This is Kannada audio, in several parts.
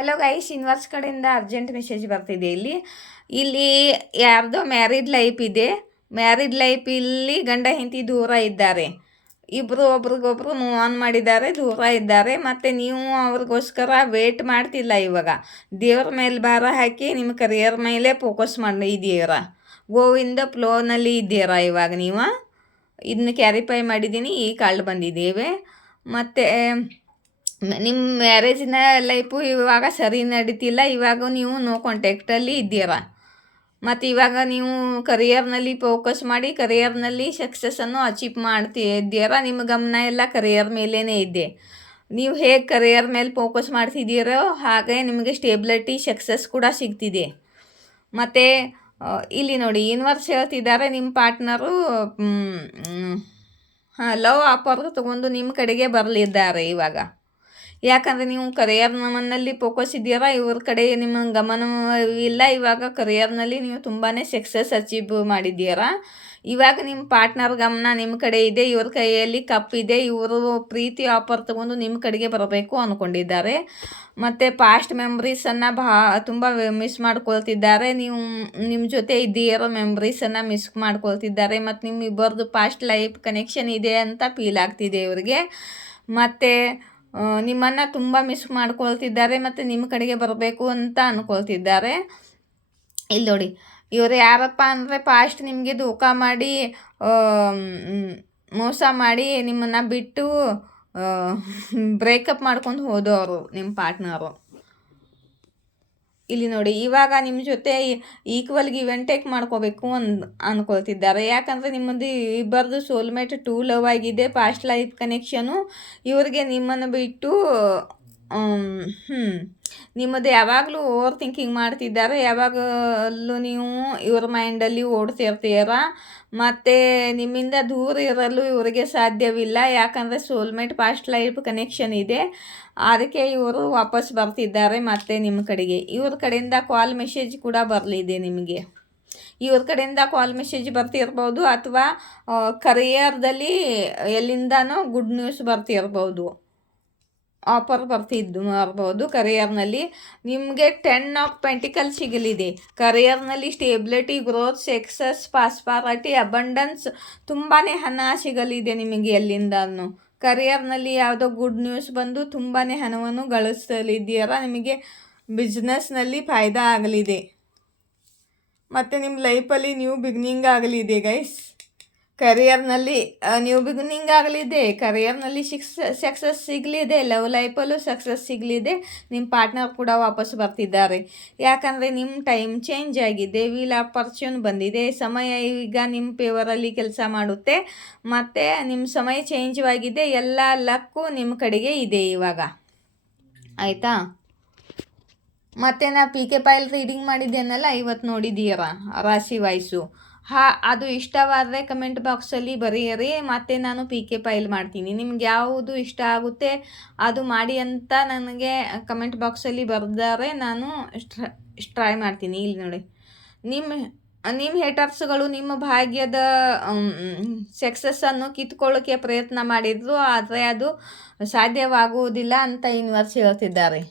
ಹಲೋ ಗೈಸ್, ಯೂನಿವರ್ಸ್ ಕಡೆಯಿಂದ ಅರ್ಜೆಂಟ್ ಮೆಸೇಜ್ ಬರ್ತಿದೆ. ಇಲ್ಲಿ ಯಾರ್ದೋ ಮ್ಯಾರಿಡ್ ಲೈಫ್ ಇದೆ. ಮ್ಯಾರಿಡ್ ಲೈಫ್ ಇಲ್ಲಿ ಗಂಡ ಹೆಂಡತಿ ದೂರ ಇದ್ದಾರೆ. ಇಬ್ಬರು ಒಬ್ರಿಗೊಬ್ರು ಮೂವ್ ಆನ್ ಮಾಡಿದ್ದಾರೆ, ದೂರ ಇದ್ದಾರೆ. ಮತ್ತು ನೀವು ಅವ್ರಿಗೋಸ್ಕರ ವೇಟ್ ಮಾಡ್ತಿಲ್ಲ. ಇವಾಗ ದೇವ್ರ ಮೇಲೆ ಭಾರ ಹಾಕಿ ನಿಮ್ಮ ಕರಿಯರ್ ಮೇಲೆ ಫೋಕಸ್ ಮಾಡಿದ್ದೀರಾ. ಗೋವಿಂದ ಫ್ಲೋನಲ್ಲಿ ಇದ್ದೀರಾ ಇವಾಗ ನೀವು. ಇದನ್ನ ಕ್ಯಾರಿಫೈ ಮಾಡಿದ್ದೀನಿ, ಈ ಕಾಳು ಬಂದಿದ್ದೇವೆ. ಮತ್ತು ನಿಮ್ಮ ಮ್ಯಾರೇಜಿನ ಲೈಫು ಇವಾಗ ಸರಿ ನಡೀತಿಲ್ಲ. ಇವಾಗ ನೀವು ನೋ ಕಾಂಟ್ಯಾಕ್ಟಲ್ಲಿ ಇದ್ದೀರಾ. ಮತ್ತು ಇವಾಗ ನೀವು ಕರಿಯರ್ನಲ್ಲಿ ಫೋಕಸ್ ಮಾಡಿ ಕರಿಯರ್ನಲ್ಲಿ ಸಕ್ಸಸ್ಸನ್ನು ಅಚೀವ್ ಮಾಡ್ತಿದ್ದೀರಾ. ನಿಮ್ಮ ಗಮನ ಎಲ್ಲ ಕರಿಯರ್ ಮೇಲೇ ಇದೆ. ನೀವು ಹೇಗೆ ಕರಿಯರ್ ಮೇಲೆ ಫೋಕಸ್ ಮಾಡ್ತಿದ್ದೀರೋ ಹಾಗೆ ನಿಮಗೆ ಸ್ಟೇಬಿಲಿಟಿ ಸಕ್ಸಸ್ ಕೂಡ ಸಿಗ್ತಿದೆ. ಮತ್ತು ಇಲ್ಲಿ ನೋಡಿ, ಯೂನಿವರ್ಸ್ ಹೇಳ್ತಿದ್ದಾರೆ ನಿಮ್ಮ ಪಾರ್ಟ್ನರು ಲವ್ ಆಫರ್ ತೊಗೊಂಡು ನಿಮ್ಮ ಕಡೆಗೆ ಬರಲಿದ್ದಾರೆ ಇವಾಗ. ಯಾಕಂದರೆ ನೀವು ಕರಿಯರ್ನಲ್ಲಿ ಫೋಕಸ್ ಇದ್ದೀರಾ, ಇವ್ರ ಕಡೆ ನಿಮ್ಮ ಗಮನವಿಲ್ಲ. ಇವಾಗ ಕರಿಯರ್ನಲ್ಲಿ ನೀವು ತುಂಬಾ ಸಕ್ಸಸ್ ಅಚೀವ್ ಮಾಡಿದ್ದೀರಾ. ಇವಾಗ ನಿಮ್ಮ ಪಾರ್ಟ್ನರ್ ಗಮನ ನಿಮ್ಮ ಕಡೆ ಇದೆ, ಇವ್ರ ಕೈಯಲ್ಲಿ ಕಪ್ಪಿದೆ. ಇವರು ಪ್ರೀತಿ ಆಫರ್ ತೊಗೊಂಡು ನಿಮ್ಮ ಕಡೆಗೆ ಬರಬೇಕು ಅಂದ್ಕೊಂಡಿದ್ದಾರೆ. ಮತ್ತು ಪಾಸ್ಟ್ ಮೆಮ್ರೀಸನ್ನು ತುಂಬ ಮಿಸ್ ಮಾಡ್ಕೊಳ್ತಿದ್ದಾರೆ. ನೀವು ನಿಮ್ಮ ಜೊತೆ ಇದ್ದೀರೋ ಮೆಮ್ರೀಸನ್ನು ಮಿಸ್ ಮಾಡ್ಕೊಳ್ತಿದ್ದಾರೆ. ಮತ್ತು ನಿಮ್ಮ ಇಬ್ಬರದು ಪಾಸ್ಟ್ ಲೈಫ್ ಕನೆಕ್ಷನ್ ಇದೆ ಅಂತ ಫೀಲ್ ಆಗ್ತಿದೆ ಇವರಿಗೆ. ಮತ್ತು ನಿಮ್ಮನ್ನು ತುಂಬ ಮಿಸ್ ಮಾಡ್ಕೊಳ್ತಿದ್ದಾರೆ ಮತ್ತು ನಿಮ್ಮ ಕಡೆಗೆ ಬರಬೇಕು ಅಂತ ಅಂದ್ಕೊಳ್ತಿದ್ದಾರೆ. ಇಲ್ಲಿ ನೋಡಿ, ಇವರು ಯಾರಪ್ಪ ಅಂದರೆ ಪಾಸ್ಟ್ ನಿಮಗೆ ಧೋಕ ಮಾಡಿ ಮೋಸ ಮಾಡಿ ನಿಮ್ಮನ್ನು ಬಿಟ್ಟು ಬ್ರೇಕಪ್ ಮಾಡ್ಕೊಂಡು ಹೋದವರು ನಿಮ್ಮ ಪಾರ್ಟ್ನರು. ಇಲ್ಲಿ ನೋಡಿ, ಇವಾಗ ನಿಮ್ಮ ಜೊತೆ ಈಕ್ವಲ್ ಗಿವ್ ಆ್ಯಂಡ್ ಟೇಕ್ ಮಾಡ್ಕೋಬೇಕು ಅಂದ್ಕೊಳ್ತಿದ್ದಾರೆ. ಯಾಕಂದರೆ ನಿಮ್ಮದು ಇಬ್ಬರದು ಸೋಲ್ಮೇಟ್ ಟೂ ಲವ್ ಆಗಿದೆ, ಪಾಸ್ಟ್ ಲೈಫ್ ಕನೆಕ್ಷನು. ಇವ್ರಿಗೆ ನಿಮ್ಮನ್ನು ಬಿಟ್ಟು ನಿಮ್ಮದು ಯಾವಾಗಲೂ ಓವರ್ ಥಿಂಕಿಂಗ್ ಮಾಡ್ತಿದ್ದಾರೆ. ಯಾವಾಗಲೂ ನೀವು ಇವ್ರ ಮೈಂಡಲ್ಲಿ ಓಡ್ತಿರ್ತೀರ. ಮತ್ತು ನಿಮ್ಮಿಂದ ದೂರ ಇರಲು ಇವರಿಗೆ ಸಾಧ್ಯವಿಲ್ಲ. ಯಾಕಂದರೆ ಸೋಲ್ಮೇಟ್ ಪಾಸ್ಟ್ ಲೈಫ್ ಕನೆಕ್ಷನ್ ಇದೆ. ಅದಕ್ಕೆ ಇವರು ವಾಪಸ್ ಬರ್ತಿದ್ದಾರೆ ಮತ್ತೆ ನಿಮ್ಮ ಕಡೆಗೆ. ಇವ್ರ ಕಡೆಯಿಂದ ಕಾಲ್ ಮೆಸೇಜ್ ಕೂಡ ಬರಲಿದೆ ನಿಮಗೆ. ಇವ್ರ ಕಡೆಯಿಂದ ಕಾಲ್ ಮೆಸೇಜ್ ಬರ್ತಿರ್ಬೋದು, ಅಥವಾ ಕರಿಯರ್ದಲ್ಲಿ ಎಲ್ಲಿಂದನೋ ಗುಡ್ ನ್ಯೂಸ್ ಬರ್ತಿರ್ಬೋದು, ಆಫರ್ ಬರ್ಬೋದು. ಕರಿಯರ್ನಲ್ಲಿ ನಿಮಗೆ 10 ಆಫ್ ಪೆಂಟಿಕಲ್ ಸಿಗಲಿದೆ. ಕರಿಯರ್ನಲ್ಲಿ stability, growth, success, prosperity, abundance, ತುಂಬಾ ಹಣ ಸಿಗಲಿದೆ ನಿಮಗೆ ಎಲ್ಲಿಂದನೂ. ಕರಿಯರ್ನಲ್ಲಿ ಯಾವುದೋ ಗುಡ್ ನ್ಯೂಸ್ ಬಂದು ತುಂಬಾ ಹಣವನ್ನು ಗಳಿಸಲಿದ್ದೀರಾ. ನಿಮಗೆ ಬಿಸ್ನೆಸ್ನಲ್ಲಿ ಫಾಯ್ದಾ ಆಗಲಿದೆ. ಮತ್ತು ನಿಮ್ಮ ಲೈಫಲ್ಲಿ ನ್ಯೂ ಬಿಗಿನಿಂಗ್ ಆಗಲಿದೆ ಗೈಸ್. ಕರಿಯರ್ನಲ್ಲಿ ನ್ಯೂ ಬಿಗಿನಿಂಗ್ ಆಗಲಿದೆ. ಕರಿಯರ್ನಲ್ಲಿ ಸಕ್ಸಸ್ ಸಿಗಲಿದೆ. ಲವ್ ಲೈಫಲ್ಲೂ ಸಕ್ಸಸ್ ಸಿಗಲಿದೆ. ನಿಮ್ಮ ಪಾರ್ಟ್ನರ್ ಕೂಡ ವಾಪಸ್ ಬರ್ತಿದ್ದಾರೆ. ಯಾಕಂದರೆ ನಿಮ್ಮ ಟೈಮ್ ಚೇಂಜ್ ಆಗಿದೆ. ವೀಲ್ ಆಫ್ ಫಾರ್ಚೂನ್ ಬಂದಿದೆ. ಸಮಯ ಈಗ ನಿಮ್ಮ ಫೇವರಲ್ಲಿ ಕೆಲಸ ಮಾಡುತ್ತೆ. ಮತ್ತು ನಿಮ್ಮ ಸಮಯ ಚೇಂಜ್ ಆಗಿದೆ. ಎಲ್ಲ ಲಕ್ಕು ನಿಮ್ಮ ಕಡೆಗೆ ಇದೆ ಇವಾಗ. ಆಯಿತಾ? ಮತ್ತು ನಾ PK ಪೈಲ್ ರೀಡಿಂಗ್ ಮಾಡಿದ್ದೇನಲ್ಲ, ಇವತ್ತು ನೋಡಿದ್ದೀರಾ ರಾಶಿ ವಾಯ್ಸು. ಅದು ಇಷ್ಟವಾದರೆ ಕಮೆಂಟ್ ಬಾಕ್ಸಲ್ಲಿ ಬರೆಯಿರಿ. ಮತ್ತು ನಾನು PK ಪೈಲ್ ಮಾಡ್ತೀನಿ. ನಿಮ್ಗೆ ಯಾವುದು ಇಷ್ಟ ಆಗುತ್ತೆ ಅದು ಮಾಡಿ ಅಂತ ನನಗೆ ಕಮೆಂಟ್ ಬಾಕ್ಸಲ್ಲಿ ಬರೆದರೆ ನಾನು ಟ್ರೈ ಮಾಡ್ತೀನಿ. ಇಲ್ಲಿ ನೋಡಿ, ನಿಮ್ಮ ಹೇಟರ್ಸ್ಗಳು ನಿಮ್ಮ ಭಾಗ್ಯದ ಸಕ್ಸಸ್ಸನ್ನು ಕಿತ್ಕೊಳ್ಳೋಕ್ಕೆ ಪ್ರಯತ್ನ ಮಾಡಿದ್ರು, ಆದರೆ ಅದು ಸಾಧ್ಯವಾಗುವುದಿಲ್ಲ ಅಂತ ಯೂನಿವರ್ಸ್ ಹೇಳ್ತಿದ್ದಾರೆ.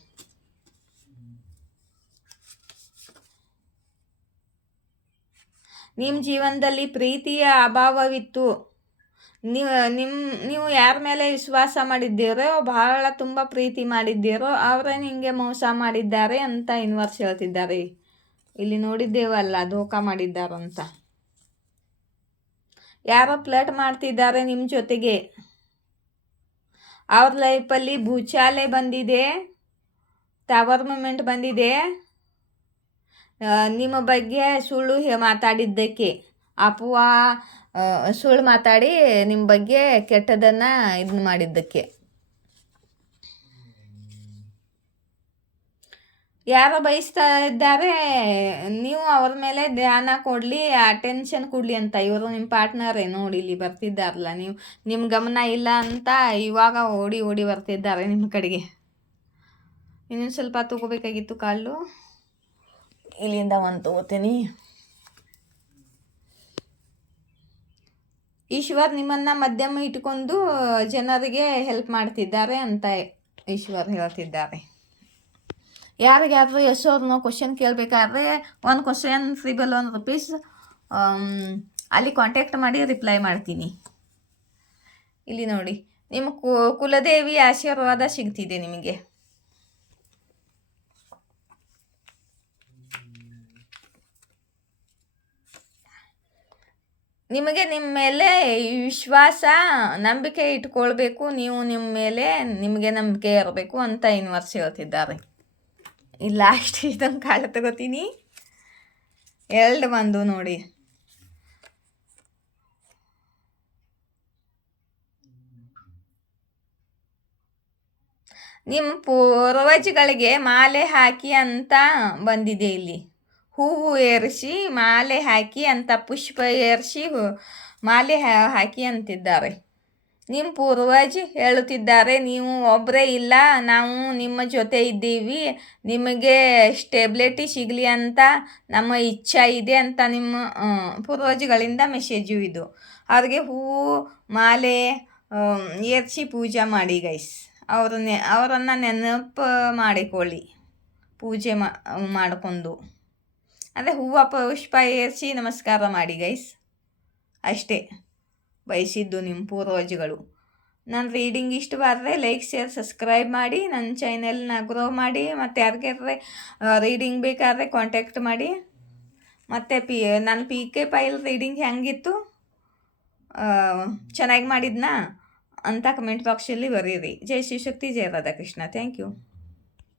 ನಿಮ್ಮ ಜೀವನದಲ್ಲಿ ಪ್ರೀತಿಯ ಅಭಾವವಿತ್ತು. ನೀವು ಯಾರ ಮೇಲೆ ವಿಶ್ವಾಸ ಮಾಡಿದ್ದೀರೋ, ಬಹಳ ತುಂಬ ಪ್ರೀತಿ ಮಾಡಿದ್ದೀರೋ ಅವರೇ ನಿಮಗೆ ಮೋಸ ಮಾಡಿದ್ದಾರೆ ಅಂತ ಯೂನಿವರ್ಸ್ ಹೇಳ್ತಿದ್ದಾರೆ. ಇಲ್ಲಿ ನೋಡಿದ್ದೇವಲ್ಲ, ಧೋಕ ಮಾಡಿದ್ದಾರಂತ. ಯಾರೋ ಫ್ಲರ್ಟ್ ಮಾಡ್ತಿದ್ದಾರೆ ನಿಮ್ಮ ಜೊತೆಗೆ. ಅವ್ರ ಲೈಫಲ್ಲಿ ಭೂಚಾಲೆ ಬಂದಿದೆ, ಟವರ್ ಮೂಮೆಂಟ್ ಬಂದಿದೆ. ನಿಮ್ಮ ಬಗ್ಗೆ ಸುಳ್ಳು ಮಾತಾಡಿದ್ದಕ್ಕೆ, ಅಪವಾ ಸುಳ್ಳು ಮಾತಾಡಿ ನಿಮ್ಮ ಬಗ್ಗೆ ಕೆಟ್ಟದನ್ನು ಇದು ಮಾಡಿದ್ದಕ್ಕೆ. ಯಾರೋ ಬಯಸ್ತಾ ಇದ್ದಾರೆ ನೀವು ಅವ್ರ ಮೇಲೆ ಧ್ಯಾನ ಕೊಡಲಿ, ಅಟೆನ್ಷನ್ ಕೊಡಲಿ ಅಂತ. ಇವರು ನಿಮ್ಮ ಪಾರ್ಟ್ನರೇ ನೋಡಿ, ಇಲ್ಲಿ ಬರ್ತಿದ್ದಾರಲ್ಲ. ನಿಮ್ಮ ಗಮನ ಇಲ್ಲ ಅಂತ ಇವಾಗ ಓಡಿ ಬರ್ತಿದ್ದಾರೆ ನಿಮ್ಮ ಕಡೆಗೆ. ಇನ್ನೊಂದು ಸ್ವಲ್ಪ ತಗೋಬೇಕಾಗಿತ್ತು ಕಾಳು. ಇಲ್ಲಿಂದ ಒಂದು ತಗೋತೀನಿ. ಈಶ್ವರ್ ನಿಮ್ಮನ್ನು ಮಧ್ಯಮ ಇಟ್ಕೊಂಡು ಜನರಿಗೆ ಹೆಲ್ಪ್ ಮಾಡ್ತಿದ್ದಾರೆ ಅಂತ ಈಶ್ವರ್ ಹೇಳ್ತಿದ್ದಾರೆ. ಯಾರಿಗಾದರೂ ಎಸ್ ಅವ್ರನ್ನ ಕ್ವಶನ್ ಕೇಳಬೇಕಾದ್ರೆ ಒಂದು ಕ್ವಶನ್ ತ್ರಿಬಲ್ ₹1 ಅಲ್ಲಿ ಕಾಂಟ್ಯಾಕ್ಟ್ ಮಾಡಿ ರಿಪ್ಲೈ ಮಾಡ್ತೀನಿ. ಇಲ್ಲಿ ನೋಡಿ, ನಿಮ್ಮ ಕುಲದೇವಿ ಆಶೀರ್ವಾದ ಸಿಗ್ತಿದೆ ನಿಮಗೆ. ನಿಮಗೆ ನಿಮ್ಮ ಮೇಲೆ ವಿಶ್ವಾಸ ನಂಬಿಕೆ ಇಟ್ಕೊಳ್ಬೇಕು, ನೀವು ನಿಮ್ಮ ಮೇಲೆ ನಿಮಗೆ ನಂಬಿಕೆ ಇರಬೇಕು ಅಂತ ಯೂನಿವರ್ಸ್ ಹೇಳ್ತಿದ್ದಾರೆ. ಇಲ್ಲಿ ಲಾಸ್ಟ್ ಇದನ್ನು ಕಾಳು ತಗೋತೀನಿ. 2 ಬಂದು ನೋಡಿ, ನಿಮ್ಮ ಪೂರ್ವಜಗಳಿಗೆ ಮಾಲೆ ಹಾಕಿ ಅಂತ ಬಂದಿದೆ. ಇಲ್ಲಿ ಹೂವು ಏರಿಸಿ ಮಾಲೆ ಹಾಕಿ ಅಂತ, ಪುಷ್ಪ ಏರಿಸಿ ಮಾಲೆ ಹಾಕಿ ಅಂತಿದ್ದಾರೆ. ನಿಮ್ಮ ಪೂರ್ವಜ ಹೇಳುತ್ತಿದ್ದಾರೆ, ನೀವು ಒಬ್ಬರೇ ಇಲ್ಲ, ನಾವು ನಿಮ್ಮ ಜೊತೆ ಇದ್ದೀವಿ, ನಿಮಗೆ ಸ್ಟೆಬಿಲಿಟಿ ಸಿಗಲಿ ಅಂತ ನಮ್ಮ ಇಚ್ಛೆ ಇದೆ ಅಂತ ನಿಮ್ಮ ಪೂರ್ವಜಗಳಿಂದ ಮೆಸೇಜು ಇದು. ಅವ್ರಿಗೆ ಹೂವು ಮಾಲೆ ಏರಿಸಿ ಪೂಜೆ ಮಾಡಿ ಗೈಸ್. ಅವರನ್ನು ನೆನಪು ಮಾಡಿಕೊಳ್ಳಿ, ಪೂಜೆ ಮಾಡಿಕೊಂಡು. ಅದೇ ಹೂವು ಪುಷ್ಪ ಏರಿಸಿ ನಮಸ್ಕಾರ ಮಾಡಿ ಗೈಸ್. ಅಷ್ಟೇ ಬಯಸಿದ್ದು ನಿಮ್ಮ ಪೂರ್ವಜಗಳು. ನನ್ನ ರೀಡಿಂಗ್ ಇಷ್ಟವಾದರೆ ಲೈಕ್, ಶೇರ್, ಸಬ್ಸ್ಕ್ರೈಬ್ ಮಾಡಿ. ನನ್ನ ಚಾನೆಲ್ನ ಗ್ರೋ ಮಾಡಿ. ಮತ್ತು ಯಾರಿಗಾದ್ರೆ ರೀಡಿಂಗ್ ಬೇಕಾದರೆ ಕಾಂಟ್ಯಾಕ್ಟ್ ಮಾಡಿ. ಮತ್ತು ನನ್ನ PK ಫೈಲ್ ರೀಡಿಂಗ್ ಹೆಂಗಿತ್ತು, ಚೆನ್ನಾಗಿ ಮಾಡಿದ್ನಾ ಅಂತ ಕಮೆಂಟ್ ಬಾಕ್ಸಲ್ಲಿ ಬರೀರಿ. ಜೈ ಶಿವಶಕ್ತಿ, ಜೈ ರಾಧಾಕೃಷ್ಣ. Thank you.